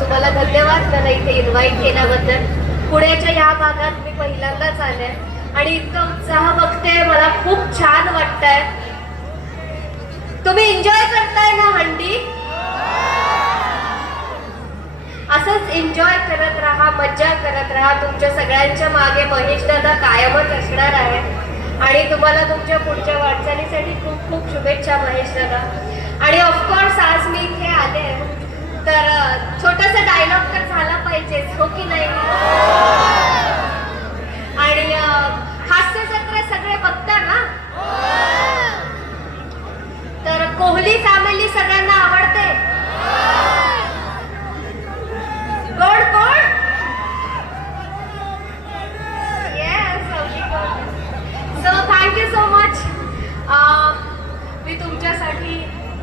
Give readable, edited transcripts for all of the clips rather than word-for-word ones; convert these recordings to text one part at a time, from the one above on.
तुम्हाला धन्यवाद मला इथे इन्व्हाइट केल्याबद्दल. पुण्याच्या या भागात मी पहिल्यांदाच आले आणि इतका उत्साह बघते, मला खूप छान वाटतंय. तुम्ही एन्जॉय करताय ना हंडी? असंच एन्जॉय करत राहा, मज्जा करत राहा. तुमच्या सगळ्यांच्या मागे महेश दादा कायमच असणार आहे आणि तुम्हाला तुमच्या पुढच्या वाटचालीसाठी खूप खूप शुभेच्छा महेश दादा. आणि ऑफकोर्स आज मी इथे आले तर छोटासा डायलॉग तर झाला पाहिजेच, हो की नाही? आणि हास्य जत्रा सगळे बघता ना? तर कोहली फॅमिली सगळ्यांना आवडते? कोण कोण? Yes, so thank you so much. मी तुमच्यासाठी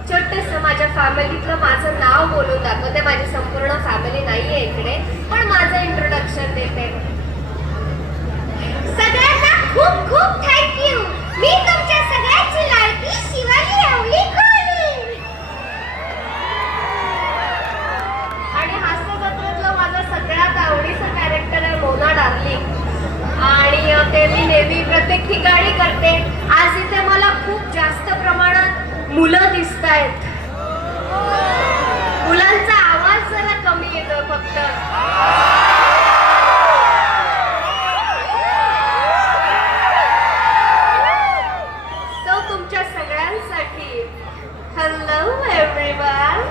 छोटंसं माझ्या फॅमिलीतलं माझं नाव बोलून दाखवते. माझी संपूर्ण फॅमिली नाही आहे इकडे, पण माझं इंट्रोडक्शन देते. सगळ्यांना खूप खूप थँक्यू. मी तुमच्या सगळ्यांची लाडकी शिवाली आवली कोहली. आणि हास्य जत्रेतलं माझं सगळ्यात आवडीचं कॅरेक्टर आहे मोना डार्लिंग. आणि ते मी नेहमी प्रत्येक ठिकाणी करते. आज इथे मला खूप जास्त प्रमाणात मुलं दिसत आहेत. मुलांचा आवाज जरा कमी येतो फक्त. तो तुमच्या सगळ्यांसाठी. Hello everyone.